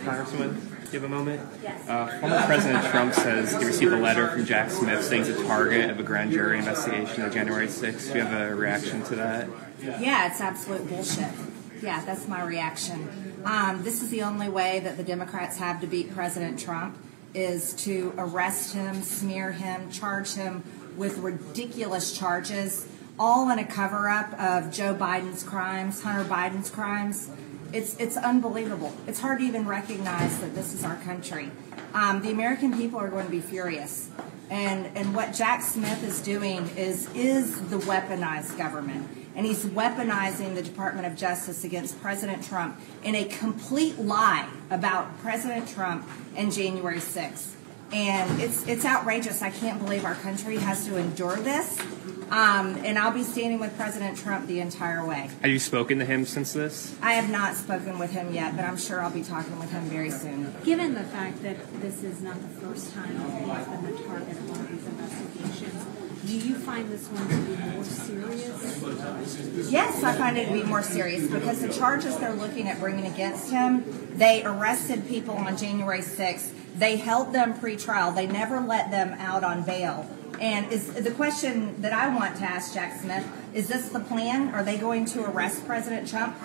Congresswoman, do you have a moment? Yes. Former President Trump says he received a letter from Jack Smith saying he's a target of a grand jury investigation of January 6th. Do you have a reaction to that? Yeah, it's absolute bullshit. Yeah, that's my reaction. This is the only way that the Democrats have to beat President Trump, is to arrest him, smear him, charge him with ridiculous charges, all in a cover-up of Joe Biden's crimes, Hunter Biden's crimes. It's unbelievable. It's hard to even recognize that this is our country. The American people are going to be furious. And what Jack Smith is doing is the weaponized government. And he's weaponizing the Department of Justice against President Trump in a complete lie about President Trump and January 6th. And it's outrageous. I can't believe our country has to endure this. And I'll be standing with President Trump the entire way. Have you spoken to him since this? I have not spoken with him yet, but I'm sure I'll be talking with him very soon. Given the fact that this is not the first time that he's been the target of one of these investigations, do you find this one to be more serious? Yes, I find it to be more serious because the charges they're looking at bringing against him, they arrested people on January 6th. They held them pre-trial. They never let them out on bail. And is the question that I want to ask Jack Smith, is this the plan? Are they going to arrest President Trump,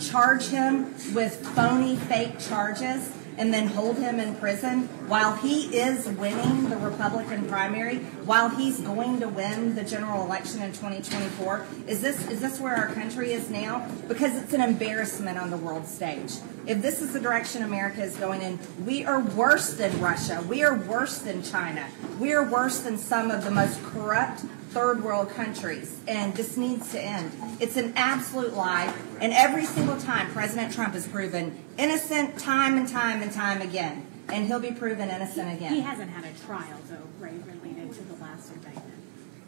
charge him with phony, fake charges, and then hold him in prison while he is winning the Republican primary, while he's going to win the general election in 2024? Is this where our country is now? Because it's an embarrassment on the world stage. If this is the direction America is going in, we are worse than Russia. We are worse than China. We are worse than some of the most corrupt third world countries, and this needs to end. It's an absolute lie, and every single time President Trump is proven innocent time and time and time again, and he'll be proven innocent again. He hasn't had a trial, though, right, related to the last indictment.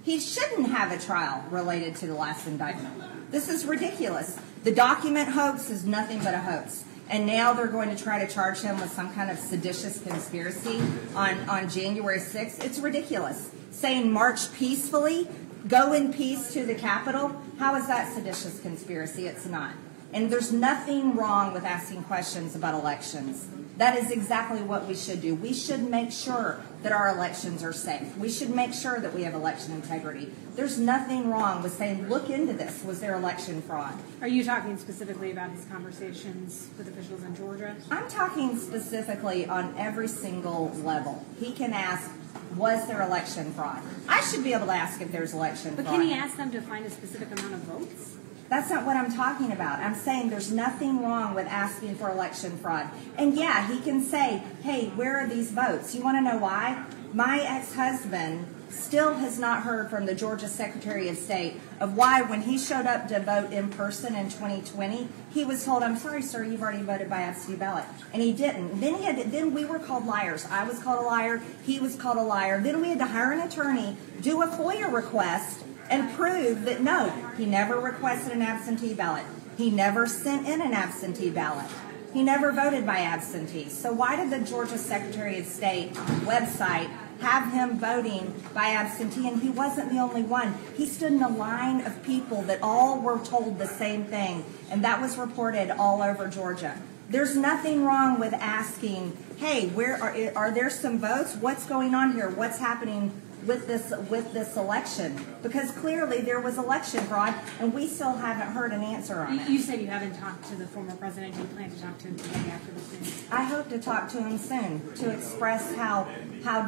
He shouldn't have a trial related to the last indictment. This is ridiculous. The document hoax is nothing but a hoax. And now they're going to try to charge him with some kind of seditious conspiracy on January 6th. It's ridiculous. Saying march peacefully, go in peace to the Capitol, how is that seditious conspiracy? It's not. And there's nothing wrong with asking questions about elections. That is exactly what we should do. We should make sure that our elections are safe. We should make sure that we have election integrity. There's nothing wrong with saying, look into this. Was there election fraud? Are you talking specifically about his conversations with officials in Georgia? I'm talking specifically on every single level. He can ask, was there election fraud? I should be able to ask if there's election fraud. But can he ask them to find a specific amount of votes? That's not what I'm talking about. I'm saying there's nothing wrong with asking for election fraud. And yeah, he can say, hey, where are these votes? You want to know why? My ex-husband still has not heard from the Georgia Secretary of State of why, when he showed up to vote in person in 2020, he was told, I'm sorry, sir, you've already voted by absentee ballot. And he didn't. Then we were called liars. I was called a liar. He was called a liar. Then we had to hire an attorney, do a FOIA request, and prove that, no, he never requested an absentee ballot. He never sent in an absentee ballot. He never voted by absentee. So why did the Georgia Secretary of State website have him voting by absentee? And he wasn't the only one. He stood in a line of people that all were told the same thing, and that was reported all over Georgia. There's nothing wrong with asking, hey, where are there some votes? What's going on here? What's happening with this election? Because clearly there was election fraud, and we still haven't heard an answer on it. You said you haven't talked to the former president. Do you plan to talk to him today after this meeting? I hope to talk to him soon to express how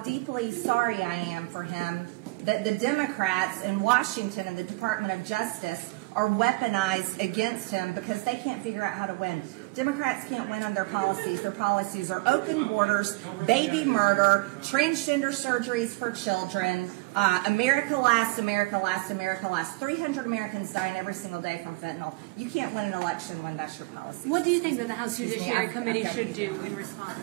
deeply sorry I am for him that the Democrats in Washington and the Department of Justice are weaponized against him because they can't figure out how to win. Democrats can't win on their policies. Their policies are open borders, baby murder, transgender surgeries for children, America last, America last, America last. 300 Americans dying every single day from fentanyl. You can't win an election when that's your policy. What do you think that the House Judiciary Committee should do in response?